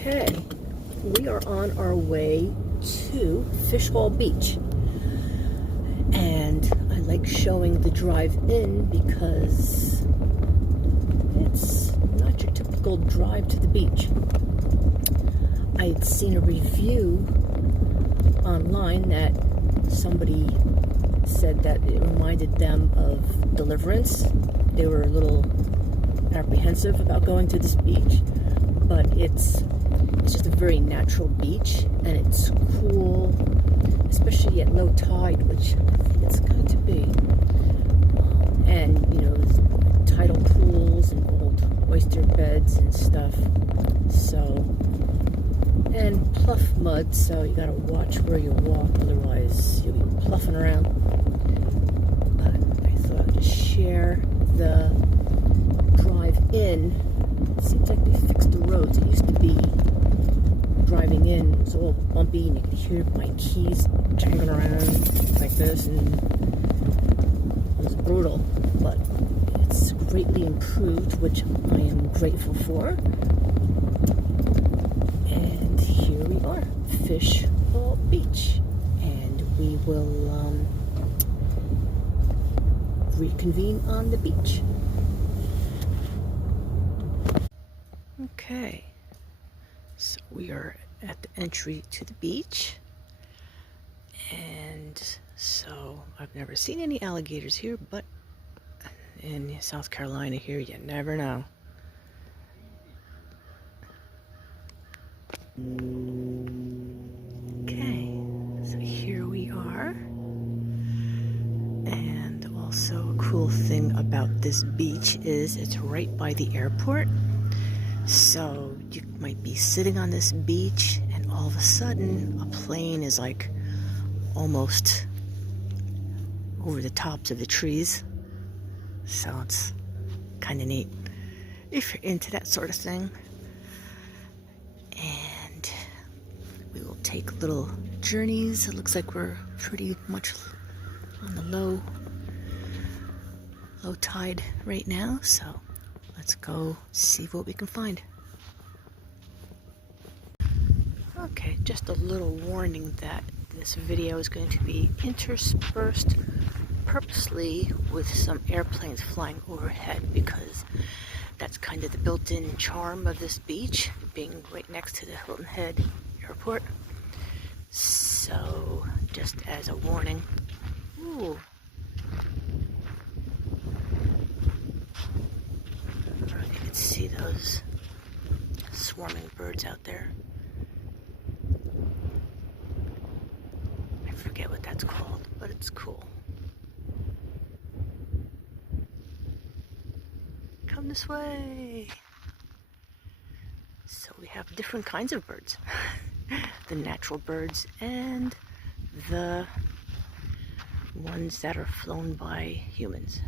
Okay, we are on our way to Fishhall Beach, and I like showing the drive-in because it's not your typical drive to the beach. I had seen a review online that somebody said that it reminded them of Deliverance. They were a little apprehensive about going to this beach, but it's just a very natural beach, and it's cool, especially at low tide, which I think it's going to be. And you know, tidal pools and old oyster beds and stuff. So, and pluff mud, so you gotta watch where you walk, otherwise you'll be pluffing around. But I thought I'd just share the drive-in. It seems like they fixed the roads. It used to be driving in, it was all bumpy, and you could hear my keys jangling around like this, and it was brutal. But it's greatly improved, which I am grateful for. And here we are, Fishhall Beach, and we will reconvene on the beach. Okay, so we are at the entry to the beach, and so I've never seen any alligators here, but in South Carolina here, you never know. Okay, so here we are, and also a cool thing about this beach is it's right by the airport. So you might be sitting on this beach, and all of a sudden a plane is like almost over the tops of the trees. So it's kind of neat if you're into that sort of thing. And we will take little journeys. It looks like we're pretty much on the low tide right now, so let's go see what we can find. Okay, just a little warning that this video is going to be interspersed purposely with some airplanes flying overhead, because that's kind of the built-in charm of this beach, being right next to the Hilton Head Airport. So, just as a warning. Ooh. I don't know if you can see those swarming birds out there. I forget what that's called, but it's cool. Come this way. So we have different kinds of birds. The natural birds and the ones that are flown by humans.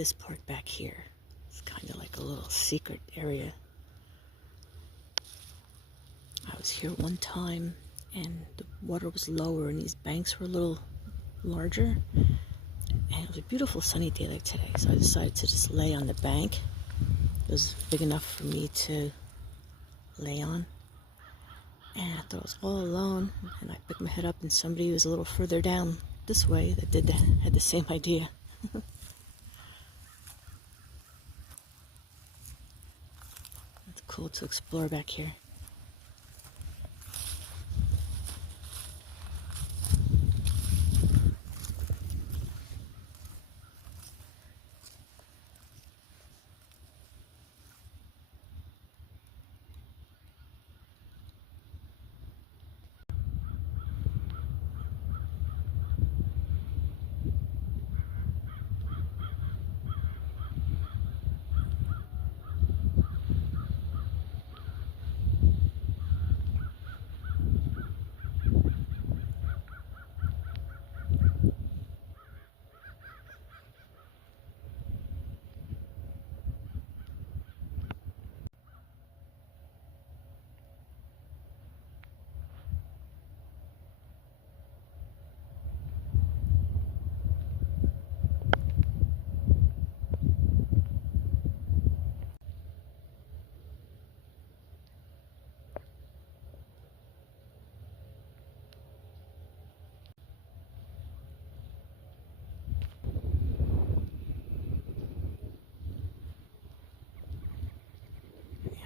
this part back here. It's kind of like a little secret area. I was here one time and the water was lower and these banks were a little larger. And it was a beautiful sunny day like today, so I decided to just lay on the bank. It was big enough for me to lay on. And I thought I was all alone, and I picked my head up and somebody was a little further down this way that had the same idea. It's cool to explore back here.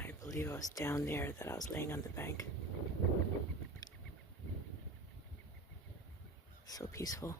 I believe I was down there that I was laying on the bank. So peaceful.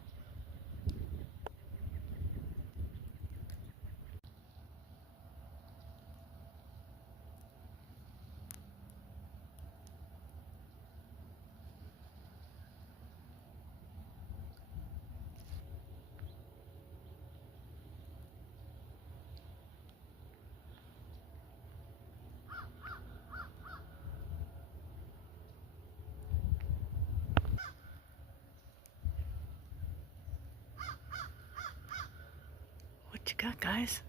What you got, guys?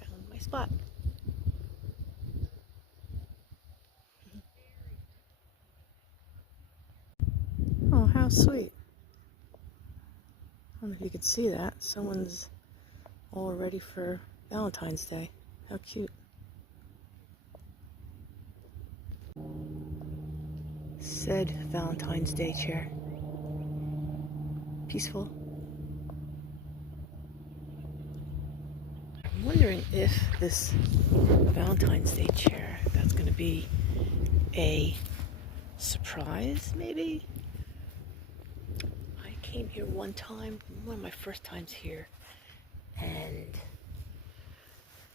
Found my spot. Oh, how sweet. I don't know if you could see that. Someone's all ready for Valentine's Day. How cute. Said Valentine's Day chair. Peaceful. I'm wondering if this Valentine's Day chair, that's going to be a surprise, maybe? I came here one time, one of my first times here, and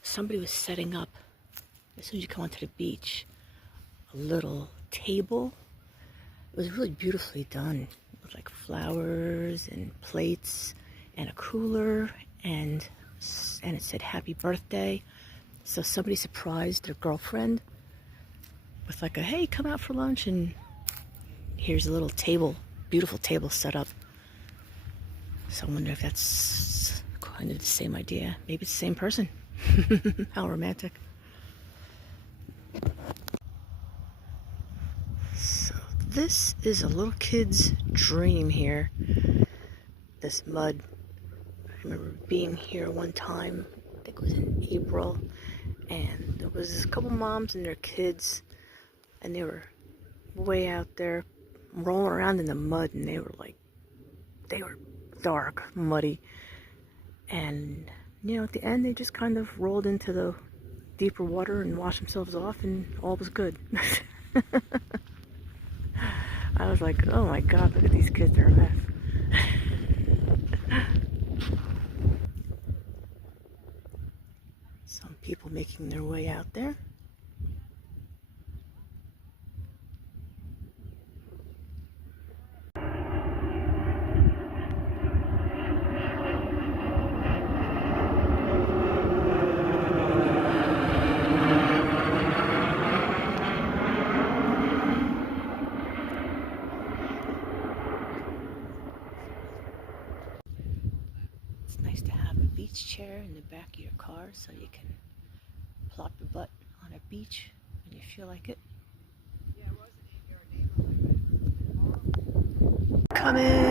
somebody was setting up, as soon as you come onto the beach, a little table. It was really beautifully done, with like flowers and plates and a cooler, and it said happy birthday. So somebody surprised their girlfriend with like a, hey, come out for lunch, and here's a little table, beautiful table set up. So I wonder if that's kind of the same idea. Maybe it's the same person. How romantic. So this is a little kid's dream here. This mud. I remember being here one time, I think it was in April, and there was a couple moms and their kids, and they were way out there rolling around in the mud, and they were dark, muddy, and at the end they just kind of rolled into the deeper water and washed themselves off, and all was good. I was like, oh my god, look at these kids, they're a mess. making their way out there. It's nice to have a beach chair in the back of your car so you can plop your butt on a beach when you feel like it. Coming!